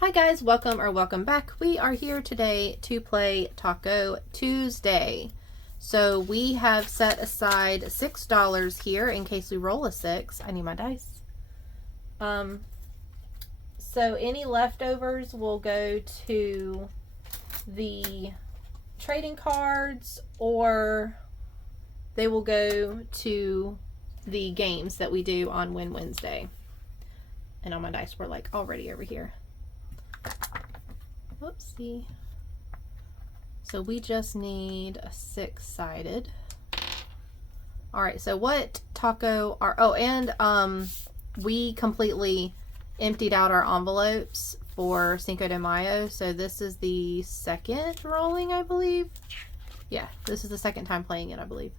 Hi guys, welcome back. We are here today to play Taco Tuesday. So we have set aside $6 here in case we roll a 6. I need my dice. So any leftovers will go to the trading cards, or they will go to the games that we do on Win Wednesday. And all my dice were like already over here. Whoopsie. So we just need a 6-sided. Alright, so what taco are... Oh, and we completely emptied out our envelopes for Cinco de Mayo. So this is the second rolling, I believe. Yeah, this is the second time playing it, I believe.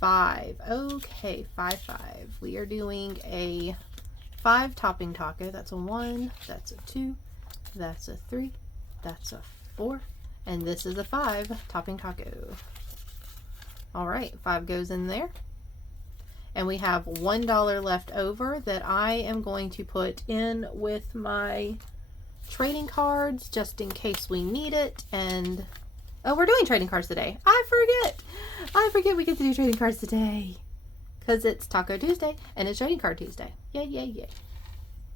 5. Okay, 5. We are doing a 5 topping taco. That's a 1, that's a 2, that's a 3, that's a 4, and this is a 5 topping taco. Alright, 5 goes in there. And we have $1 left over that I am going to put in with my trading cards just in case we need it. And oh, we're doing trading cards today. I forget we get to do trading cards today. Because it's Taco Tuesday and it's Trading Card Tuesday. Yay.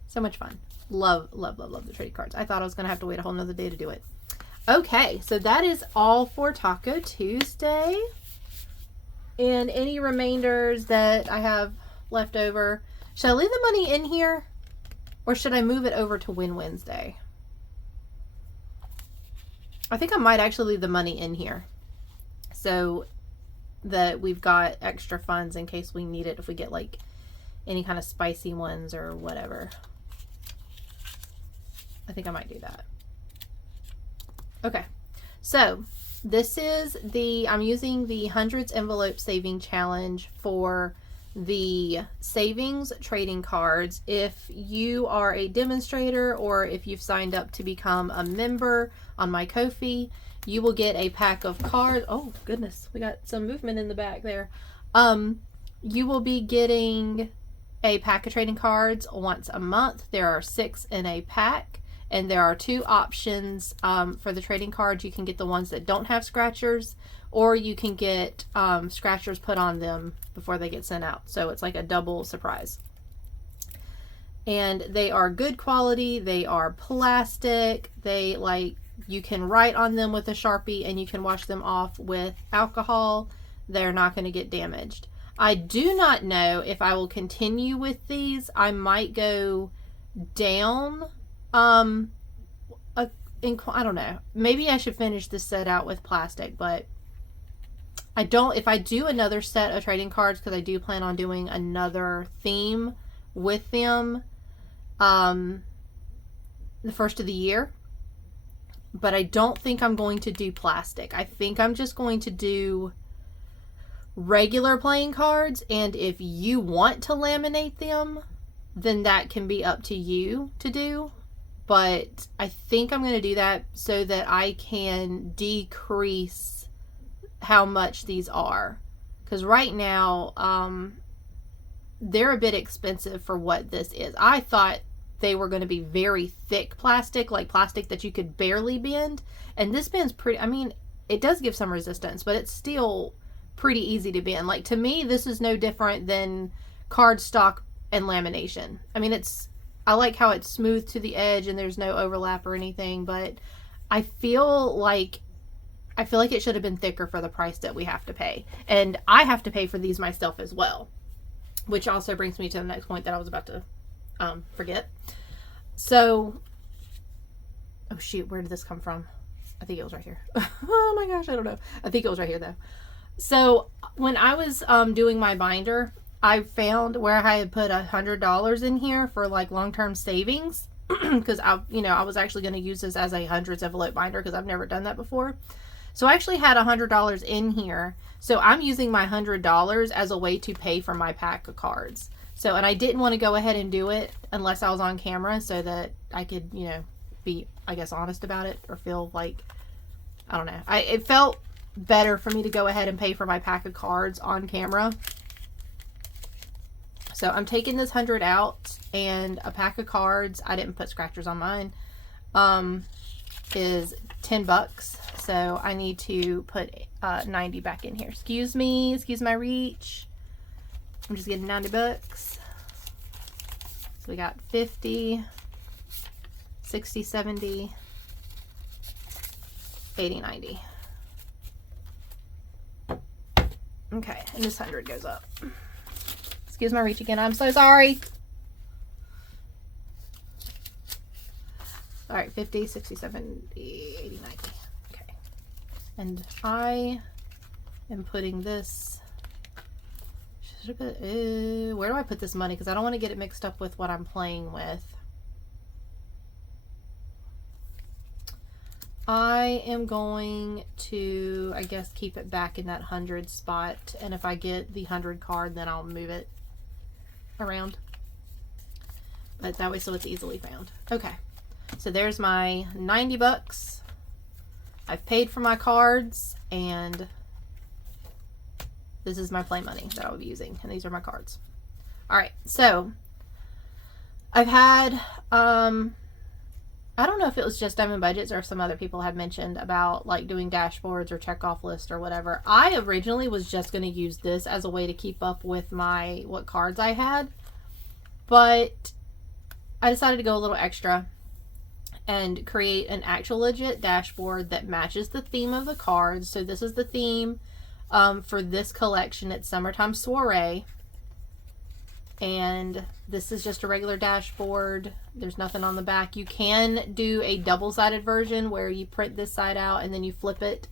So much fun. Love the trading cards. I thought I was going to have to wait a whole nother day to do it. Okay, so that is all for Taco Tuesday. And any remainders that I have left over. Should I leave the money in here? Or should I move it over to Win Wednesday? I think I might actually leave the money in here. So that we've got extra funds in case we need it if we get like any kind of spicy ones or whatever. I think I might do that. Okay, so this is I'm using the hundreds envelope saving challenge for the savings trading cards. If you are a demonstrator or if you've signed up to become a member on my Ko-fi, you will get a pack of cards. Oh goodness, we got some movement in the back there. You will be getting a pack of trading cards once a month. There are 6 in a pack, and there are 2 options for the trading cards. You can get the ones that don't have scratchers, or you can get scratchers put on them before they get sent out. So it's like a double surprise. And they are good quality. They are plastic. You can write on them with a Sharpie, and you can wash them off with alcohol. They're not going to get damaged. I do not know if I will continue with these. I might go down. I don't know. Maybe I should finish this set out with plastic, but I don't. If I do another set of trading cards, because I do plan on doing another theme with them the first of the year. But I don't think I'm going to do plastic. I think I'm just going to do regular playing cards. And if you want to laminate them, then that can be up to you to do. But I think I'm going to do that so that I can decrease how much these are. Because right now, they're a bit expensive for what this is. I thought they were going to be very thick plastic, like plastic that you could barely bend. And this bends pretty, I mean, it does give some resistance, but it's still pretty easy to bend. Like, to me, this is no different than cardstock and lamination. I mean, I like how it's smooth to the edge and there's no overlap or anything, but I feel like it should have been thicker for the price that we have to pay. And I have to pay for these myself as well, which also brings me to the next point that I was about to forget. So, oh shoot, where did this come from? I think it was right here. Oh my gosh, I don't know. I think it was right here though. So when I was doing my binder, I found where I had put $100 in here for like long-term savings, because I was actually going to use this as a hundreds envelope binder because I've never done that before. So I actually had $100 in here. So I'm using my $100 as a way to pay for my pack of cards. So, and I didn't want to go ahead and do it unless I was on camera so that I could, be, I guess, honest about it, or feel like, I don't know. It felt better for me to go ahead and pay for my pack of cards on camera. So I'm taking this 100 out, and a pack of cards, I didn't put scratchers on mine, is $10. So I need to put 90 back in here. Excuse me, excuse my reach. I'm just getting $90. So we got 50, 60, 70, 80, 90. Okay, and this 100 goes up. Excuse my reach again, I'm so sorry. All right, 50, 60, 70, 80, 90. Okay. And I am putting this, where do I put this money? Because I don't want to get it mixed up with what I'm playing with. I am going to, I guess, keep it back in that 100 spot. And if I get the 100 card, then I'll move it around. But that way so it's easily found. Okay. So there's my $90. I've paid for my cards, and this is my play money that I'll be using, and these are my cards. All right, so I've had, I don't know if it was just Diamond Budgets or if some other people had mentioned about like doing dashboards or check off lists or whatever. I originally was just going to use this as a way to keep up with what cards I had, but I decided to go a little extra and create an actual legit dashboard that matches the theme of the cards. So this is the theme for this collection. It's Summertime Soiree. And this is just a regular dashboard. There's nothing on the back. You can do a double-sided version where you print this side out and then you flip it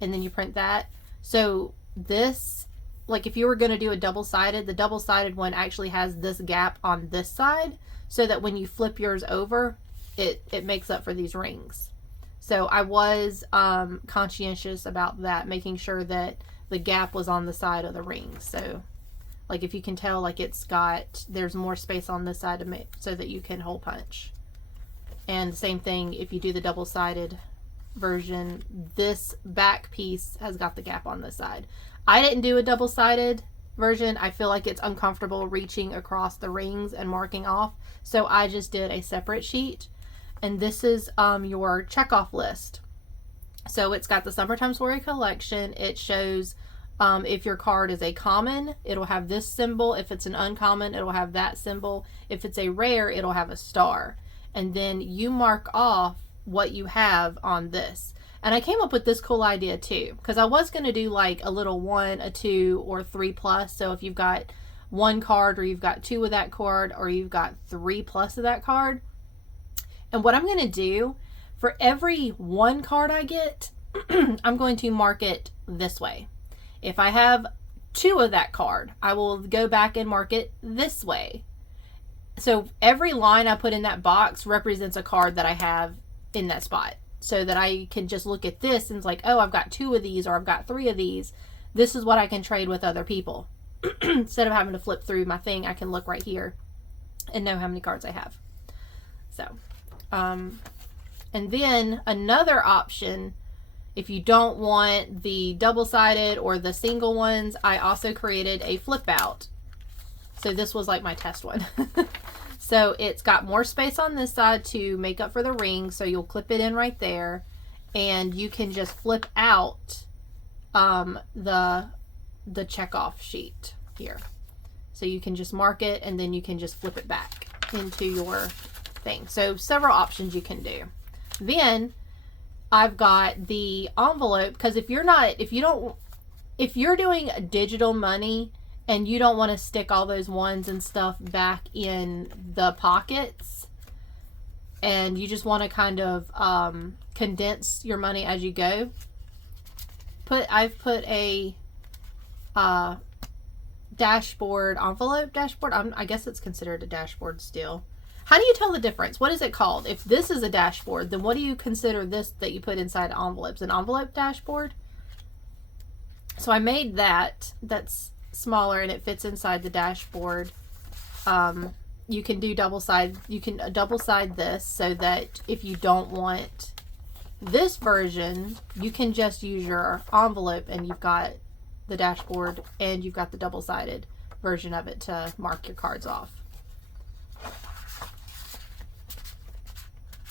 and then you print that. So this, like if you were going to do a double-sided, the double-sided one actually has this gap on this side so that when you flip yours over, it makes up for these rings. So I was conscientious about that, making sure that the gap was on the side of the ring. So like if you can tell, like there's more space on this side to make so that you can hole punch. And the same thing if you do the double-sided version, this back piece has got the gap on this side. I didn't do a double-sided version. I feel like it's uncomfortable reaching across the rings and marking off. So I just did a separate sheet. And this is your checkoff list. So it's got the Summertime Soiree collection. It shows if your card is a common, it'll have this symbol. If it's an uncommon, it'll have that symbol. If it's a rare, it'll have a star. And then you mark off what you have on this. And I came up with this cool idea too, because I was going to do like a little 1, a 2, or 3 plus. So if you've got 1 card, or you've got 2 of that card, or you've got 3 plus of that card. And what I'm going to do, for every 1 card I get, I'm going to mark it this way. If I have 2 of that card, I will go back and mark it this way. So every line I put in that box represents a card that I have in that spot. So that I can just look at this and it's like, oh, I've got 2 of these, or I've got 3 of these. This is what I can trade with other people. Instead of having to flip through my thing, I can look right here and know how many cards I have. So, and then another option, if you don't want the double-sided or the single ones, I also created a flip out. So this was like my test one. So it's got more space on this side to make up for the ring. So you'll clip it in right there, and you can just flip out the checkoff sheet here. So you can just mark it, and then you can just flip it back into your thing. So several options you can do. Then I've got the envelope, because if you're doing digital money and you don't want to stick all those ones and stuff back in the pockets, and you just want to kind of condense your money as you go, I've put a dashboard envelope. I guess it's considered a dashboard still. How do you tell the difference? What is it called? If this is a dashboard, then what do you consider this that you put inside envelopes? An envelope dashboard? So I made that. That's smaller and it fits inside the dashboard. You can do double side. You can double side this so that if you don't want this version, you can just use your envelope and you've got the dashboard and you've got the double-sided version of it to mark your cards off.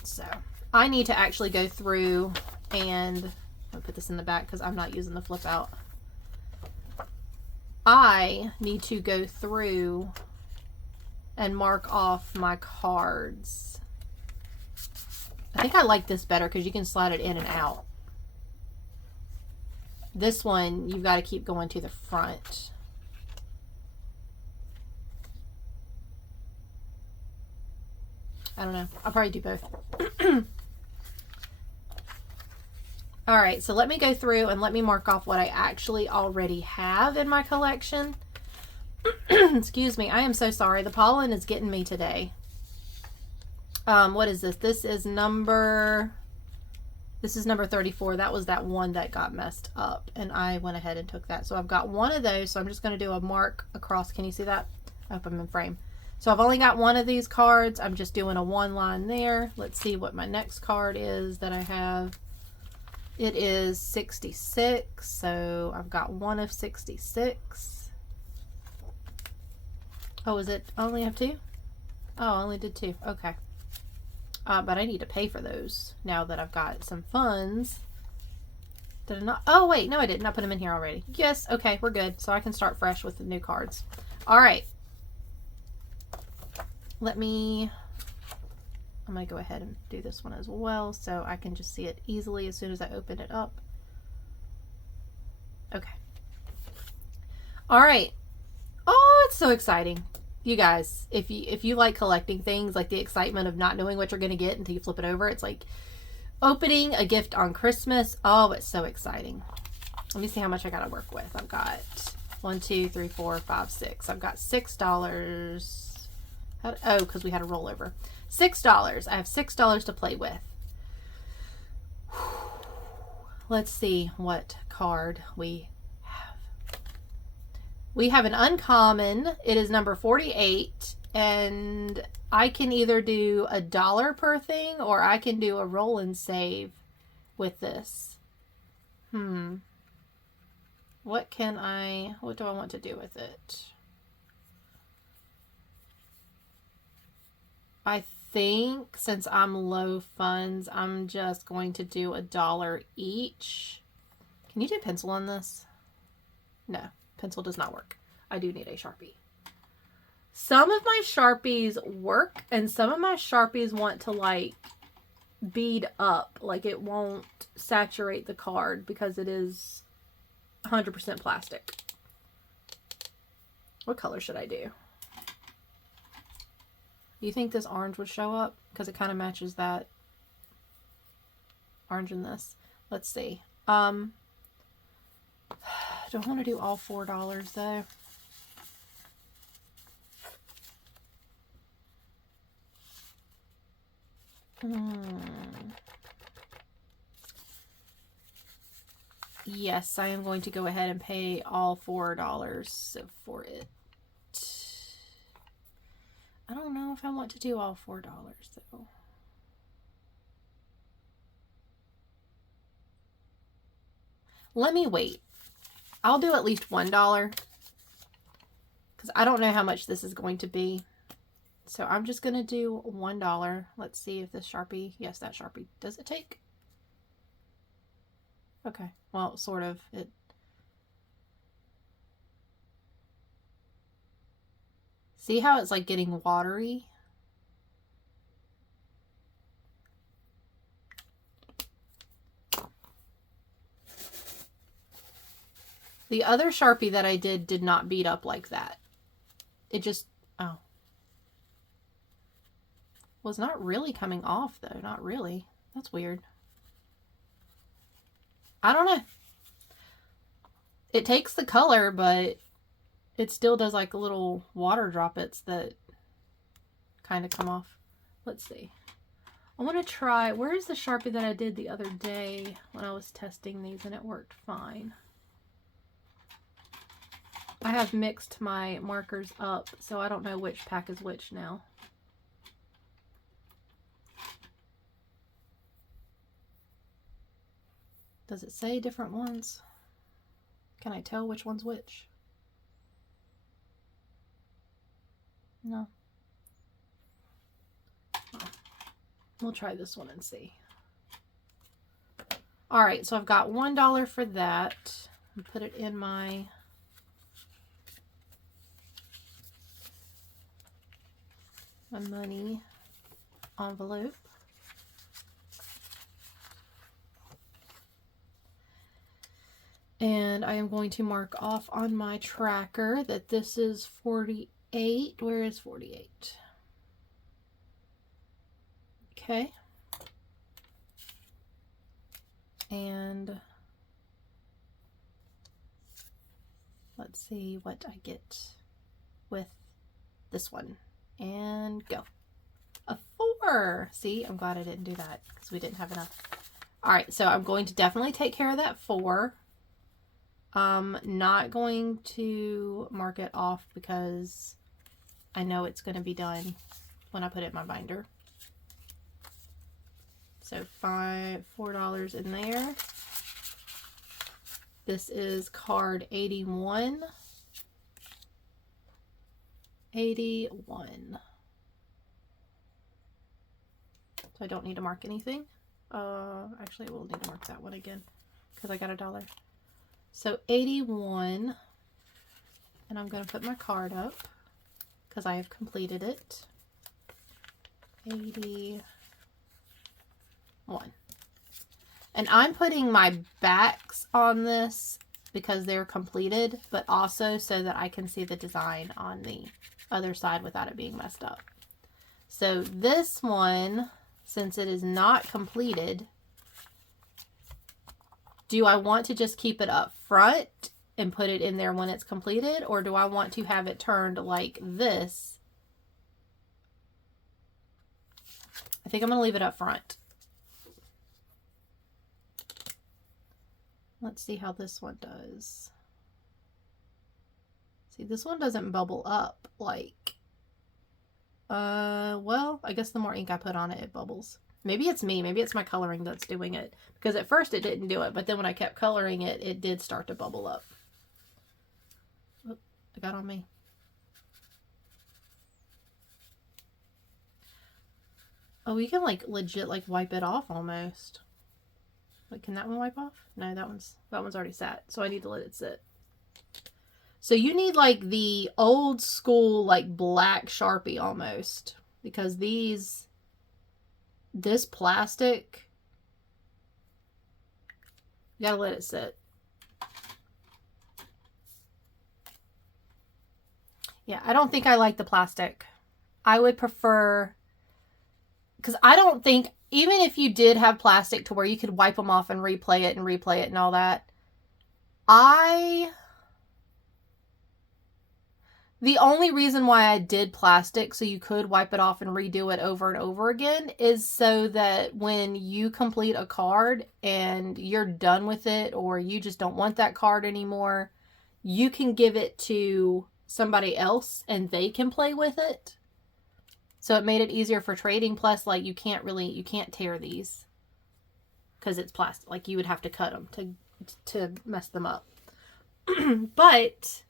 So I need to actually go through and I'll put this in the back because I'm not using the flip out. I need to go through and mark off my cards. I think I like this better because you can slide it in and out. This one, you've got to keep going to the front. I don't know. I'll probably do both. All right, so let me go through and let me mark off what I actually already have in my collection. Excuse me. I am so sorry. The pollen is getting me today. What is this? This is number 34. That was that one that got messed up, and I went ahead and took that. So I've got one of those, so I'm just going to do a mark across. Can you see that? I hope I'm in frame. So I've only got one of these cards. I'm just doing a one line there. Let's see what my next card is that I have. It is 66, so I've got one of 66. Oh, is it? I only have two? Oh, I only did two. Okay. But I need to pay for those now that I've got some funds. Did I not? Oh, wait. No, I didn't. I put them in here already. Yes. Okay. We're good. So I can start fresh with the new cards. All right. I'm going to go ahead and do this one as well so I can just see it easily as soon as I open it up. Okay. All right. Oh, it's so exciting. You guys, if you like collecting things, like the excitement of not knowing what you're going to get until you flip it over, it's like opening a gift on Christmas. Oh, it's so exciting. Let me see how much I got to work with. I've got 1, 2, 3, 4, 5, 6. I've got $6. Oh, because we had a rollover. $6. I have $6 to play with. Let's see what card we have. We have an uncommon. It is number 48, and I can either do $1 per thing or I can do a roll and save with this. What do I want to do with it? I think since I'm low funds, I'm just going to do $1 each. Can you do pencil on this? No, pencil does not work. I do need a Sharpie. Some of my Sharpies work and some of my Sharpies want to like bead up. Like it won't saturate the card because it is 100% plastic. What color should I do? Do you think this orange would show up? Because it kind of matches that orange in this. Let's see. Do I want to do all $4 though? Yes, I am going to go ahead and pay all $4 for it. I don't know if I want to do all $4 though. Let me wait. I'll do at least $1 because I don't know how much this is going to be. So I'm just going to do $1. Let's see if this Sharpie, yes, that Sharpie, does it take? Okay, well, sort of. See how it's like getting watery? The other Sharpie that I did not bead up like that. It just, oh. Was not really coming off though, not really. That's weird. I don't know. It takes the color, but it still does like little water droplets that kind of come off. Let's see. I want to try, where is the Sharpie that I did the other day when I was testing these and it worked fine? I have mixed my markers up, so I don't know which pack is which now. Does it say different ones? Can I tell which one's which? No. We'll try this one and see. All right, so I've got $1 for that. I'll put it in my money envelope. And I am going to mark off on my tracker that this is 48. Where is 48? Okay. And let's see what I get with this one. And go. A 4. See, I'm glad I didn't do that because we didn't have enough. All right, so I'm going to definitely take care of that 4. Not going to mark it off because I know it's going to be done when I put it in my binder. So $4 in there. This is card 81. 81. So I don't need to mark anything. Actually, we'll need to mark that one again because I got $1. So 81. And I'm going to put my card up because I have completed it. 81. And I'm putting my backs on this because they're completed, but also so that I can see the design on the other side without it being messed up. So this one, since it is not completed, do I want to just keep it up front and put it in there when it's completed, or do I want to have it turned like this? I think I'm going to leave it up front. Let's see how this one does. See, this one doesn't bubble up like, well, I guess the more ink I put on it, it bubbles. Maybe it's me. Maybe it's my coloring that's doing it. Because at first it didn't do it, but then when I kept coloring it, it did start to bubble up. Oop, it got on me. Oh, you can like legit like wipe it off almost. Wait, can that one wipe off? No, that one's already sat. So I need to let it sit. So you need like the old school like black Sharpie almost, because this plastic, you gotta let it sit. Yeah, I don't think I like the plastic. I would prefer, because I don't think, even if you did have plastic to where you could wipe them off and replay it and all that, the only reason why I did plastic so you could wipe it off and redo it over and over again is so that when you complete a card and you're done with it, or you just don't want that card anymore, you can give it to somebody else and they can play with it. So it made it easier for trading. Plus, like, you can't tear these because it's plastic. Like, you would have to cut them to mess them up. But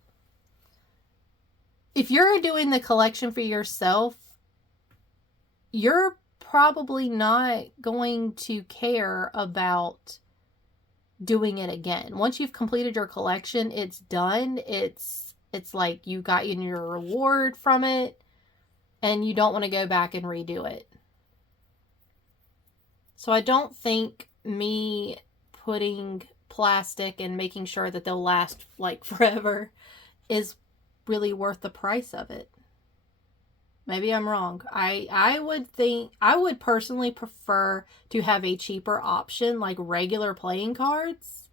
if you're doing the collection for yourself, you're probably not going to care about doing it again. Once you've completed your collection, it's done. It's like you got your reward from it, and you don't want to go back and redo it. So I don't think me putting plastic and making sure that they'll last like forever is really worth the price of it. Maybe I'm wrong. I would personally prefer to have a cheaper option like regular playing cards,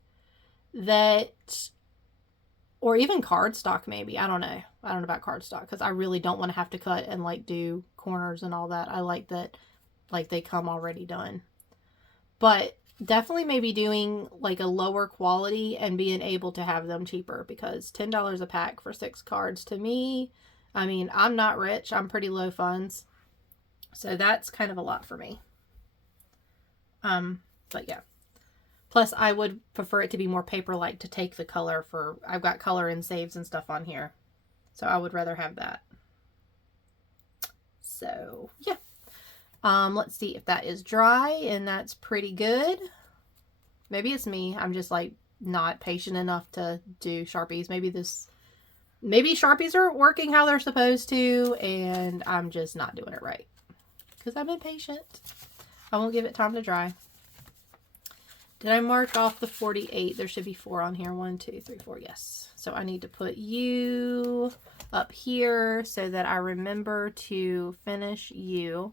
or even cardstock maybe. I don't know about cardstock because I really don't want to have to cut and like do corners and all that. I like that like they come already done. But definitely maybe doing like a lower quality and being able to have them cheaper, because $10 a pack for 6 cards to me, I mean, I'm not rich. I'm pretty low funds. So that's kind of a lot for me. But yeah. Plus, I would prefer it to be more paper-like to take the color for... I've got color and saves and stuff on here. So I would rather have that. So yeah. Let's see if that is dry, and that's pretty good. Maybe it's me. I'm just like not patient enough to do Sharpies. Maybe Sharpies are working how they're supposed to, and I'm just not doing it right because I'm impatient. I won't give it time to dry. Did I mark off the 48? There should be 4 on here. 1, 2, 3, 4. Yes. So I need to put you up here so that I remember to finish you.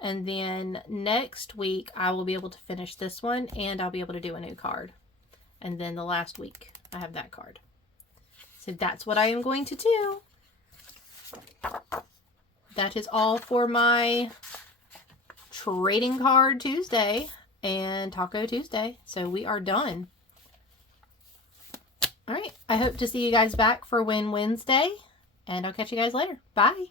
And then next week I will be able to finish this one, and I'll be able to do a new card. And then the last week I have that card. So that's what I am going to do. That is all for my Trading Card Tuesday and Taco Tuesday. So we are done. All right. I hope to see you guys back for Win Wednesday, and I'll catch you guys later. Bye.